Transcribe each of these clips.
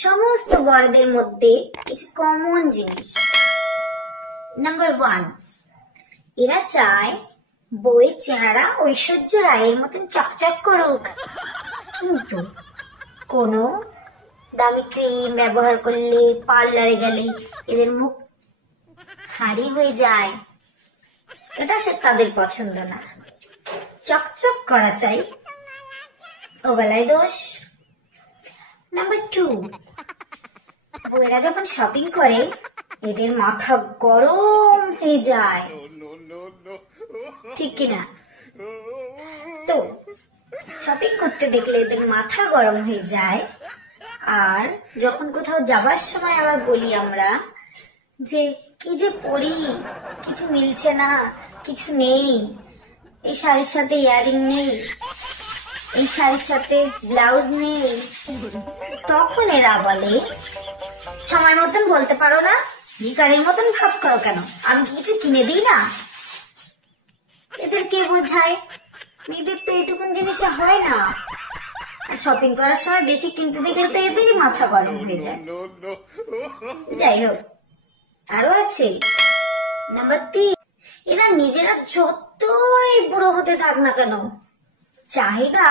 সমস্ত বড়দের মধ্যে কিছু কমন জিনিস। নাম্বার 1, এরা চায় বউয়ের চেহারা ঐশ্বর্য রায়ের মতন চকচক করুক, কিন্তু কোনো দামি ক্রিম ব্যবহার করলে, পার্লারে গেলে এদের মুখ হাড়ি হয়ে যায়। এটা সে তাদের পছন্দ না, চকচক করা চাই, ওবেলায় দোষ। নাম্বার 2, বউয়েরা যখন শপিং করে এদের মাথা গরম হয়ে যায়, ঠিক কিনা? তো শপিং করতে দেখলে এদের মাথা গরম হয়ে যায়। আর যখন কোথাও যাবার সময় আবার বলি আমরা যে কি যে পরি, কিছু মিলছে না, কিছু নেই, এই শাড়ির সাথে ইয়ারিং নেই, এই শাড়ির সাথে ব্লাউজ নেই, তখন এরা বলে সময় মতন বলতে পারো না, ভিখারির মতন ভাব করো কেন, আমি কিছু কিনে দিই না। এদের কে বোঝায়? মেয়েদের তো এটুকুন জিনিসে হয় না। শপিং করার সময় বেশি কিনতে দেখলে তো এদেরই মাথা গরম হয়ে যায়। যাই হোক, আরো আছে। নাম্বার 3, এরা নিজেরা যতই বুড়ো হতে থাক না কেন, চাহিদা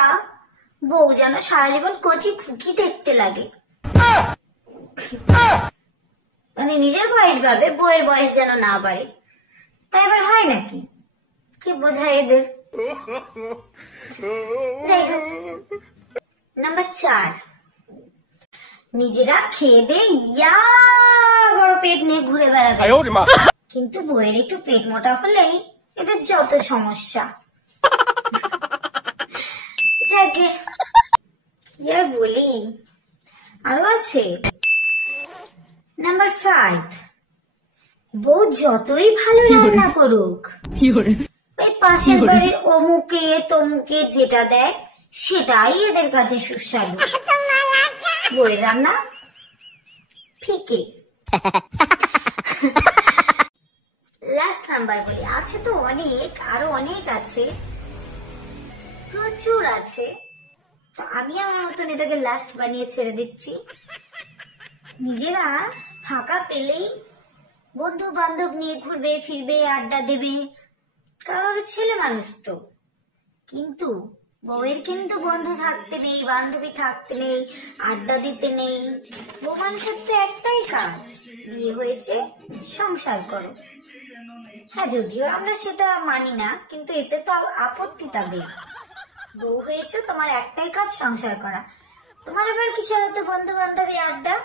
বউ যেন সারা জীবন কচি খুকি দেখতে লাগে। মানে নিজের বয়স বাড়বে, বউয়ের বয়স যেন না বাড়ে। তাই এবার হয় নাকি? কি বোঝায় এদের? যাই হোক, নাম্বার 4, নিজেরা খেয়ে দে ইয়া বড় পেট নিয়ে ঘুরে বেড়াবে, কিন্তু বউয়ের একটু পেট মোটা হলেই এদের যত সমস্যা। যাকে ইয়ার বলি, আরো আছে। নাম্বার 5, বউ যতই ভালো রান্না করুক, ওই পাশের বাড়ির অমুকে তমুকে যেটা দেয় সেটাই এদের কাছে সুস্বাদু, বউয়ের রান্না ফিকে। লাস্ট নাম্বার বলি, আছে তো অনেক, আরো অনেক আছে, প্রচুর আছে। তো আমি আমার মতন এটাকে লাস্ট বানিয়ে ছেড়ে দিচ্ছি। নিজেরা ফাঁকা পেলেই বন্ধু বান্ধব নিয়ে ঘুরবে ফিরবে, আড্ডা দেবে, কারণ ছেলে মানুষ তো। কিন্তু বউয়ের কিন্তু বন্ধু থাকতে নেই, বান্ধবী থাকতে নেই, আড্ডা দিতে নেই। বউ মানুষের তো একটাই কাজ, বিয়ে হয়েছে সংসার করো। হ্যাঁ, যদিও আমরা সেটা মানি না, কিন্তু এতে তো আপত্তি তাদের। বউ হয়েছো, তোমার একটাই কাজ সংসার করা, তোমার আবার কিসের হতো বন্ধু বান্ধবী আড্ডা?